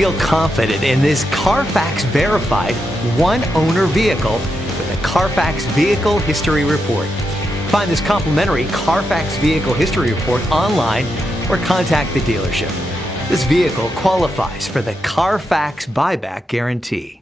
Feel confident in this Carfax verified one-owner vehicle with a Carfax Vehicle History Report. Find this complimentary Carfax Vehicle History Report online or contact the dealership. This vehicle qualifies for the Carfax Buyback Guarantee.